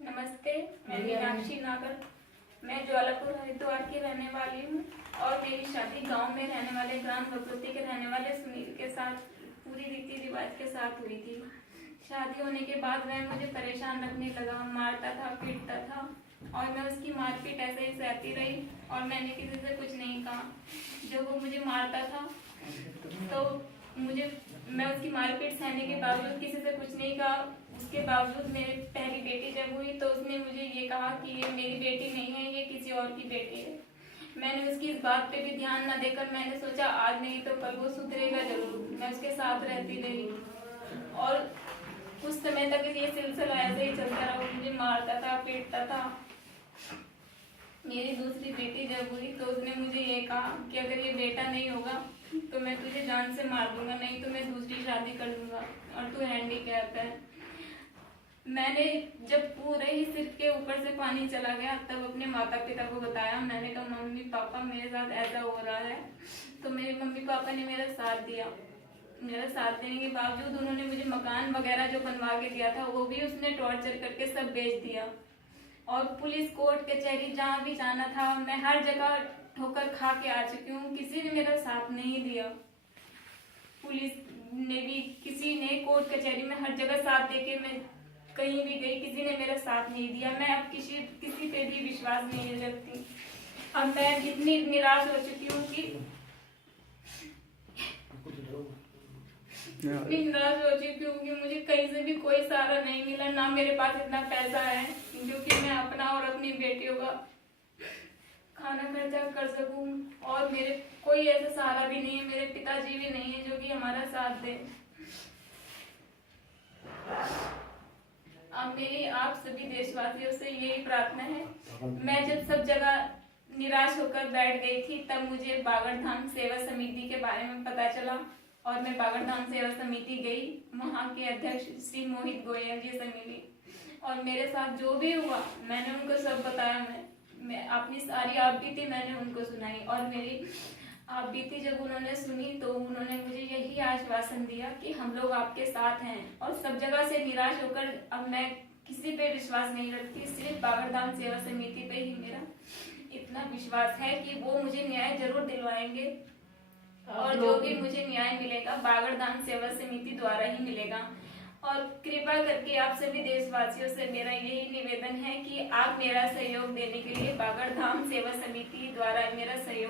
नमस्ते, मैं मीनाक्षी नागर। मैं ज्वालापुर हरिद्वार की रहने वाली हूँ और मेरी शादी गांव में रहने वाले ग्राम भगवती के रहने वाले सुनील के साथ पूरी रीति रिवाज के साथ हुई थी। शादी होने के बाद वह मुझे परेशान रखने लगा, मारता था, पीटता था और मैं उसकी मारपीट ऐसे ही सहती रही और मैंने किसी से कुछ नहीं कहा। जब वो मुझे मारता था तो मैं उसकी मारपीट सहने के बावजूद किसी से कुछ नहीं कहा। उसके बावजूद मेरी पहली बेटी जब हुई तो उसने मुझे ये कहा कि ये मेरी बेटी नहीं है, ये किसी और की बेटी है। मैंने उसकी इस बात पे भी ध्यान न देकर मैंने सोचा आज नहीं तो कल वो सुधरेगा जरूर। मैं उसके साथ रहती रही और कुछ समय तक ये सिलसिला ऐसे ही चलता रहा। वो मुझे मारता था, पीटता था। मेरी दूसरी बेटी जब हुई तो उसने मुझे ये कहा कि अगर ये बेटा नहीं होगा तो मैं तुझे जान से मार दूंगा, नहीं तो मैं दूसरी शादी कर लूंगा और तू हैंडीकैप है। मैंने जब पूरे ही सिर के ऊपर से पानी चला गया तब अपने माता पिता को बताया। मैंने कहा मम्मी पापा मेरे साथ ऐसा हो रहा है। तो मेरे मम्मी पापा ने मेरा साथ दिया। मेरा साथ देने के बावजूद उन्होंने मुझे मकान वगैरह जो बनवा के दिया था वो भी उसने टॉर्चर करके सब बेच दिया। और पुलिस कोर्ट कचहरी जहाँ भी जाना था मैं हर जगह ठोकर खा के आ चुकी हूँ, किसी ने मेरा साथ नहीं दिया। पुलिस ने भी, किसी ने कोर्ट कचहरी में हर जगह साथ देके मैं कहीं भी गई, किसी ने मेरा साथ नहीं दिया। मैं अब किसी पे भी विश्वास नहीं रखती। अब मैं इतनी निराश हो चुकी हूँ कि मुझे कहीं से भी कोई सहारा नहीं मिला। ना मेरे पास इतना पैसा है जो कि मैं अपना और अपनी बेटियों का खाना खर्चा कर सकूं और मेरे कोई ऐसा सहारा भी नहीं है। मेरे पिताजी भी नहीं है जो कि हमारा साथ दे। अब मेरी आप सभी देशवासियों से यही प्रार्थना है। मैं जब सब जगह निराश होकर बैठ गई थी तब मुझे बागड़धाम सेवा समिति के बारे में पता चला और मैं बागड़धाम सेवा समिति गई। वहाँ के अध्यक्ष श्री मोहित गोयल जी से मिली और मेरे साथ जो भी हुआ मैंने उनको सब बताया। मैं अपनी सारी आपबीती मैंने उनको सुनाई और मेरी आपबीती जब उन्होंने सुनी तो उन्होंने मुझे यही आश्वासन दिया कि हम लोग आपके साथ हैं। और सब जगह से निराश होकर अब मैं किसी पे विश्वास नहीं रखती, सिर्फ बागड़धाम सेवा समिति पे ही मेरा इतना विश्वास है कि वो मुझे न्याय जरूर दिलवाएंगे और जो भी मुझे न्याय मिलेगा बागड़धाम सेवा समिति द्वारा ही मिलेगा। और कृपा करके आप सभी देशवासियों से मेरा यही निवेदन है कि आप मेरा सहयोग देने के लिए बागड़धाम सेवा समिति द्वारा मेरा सहयोग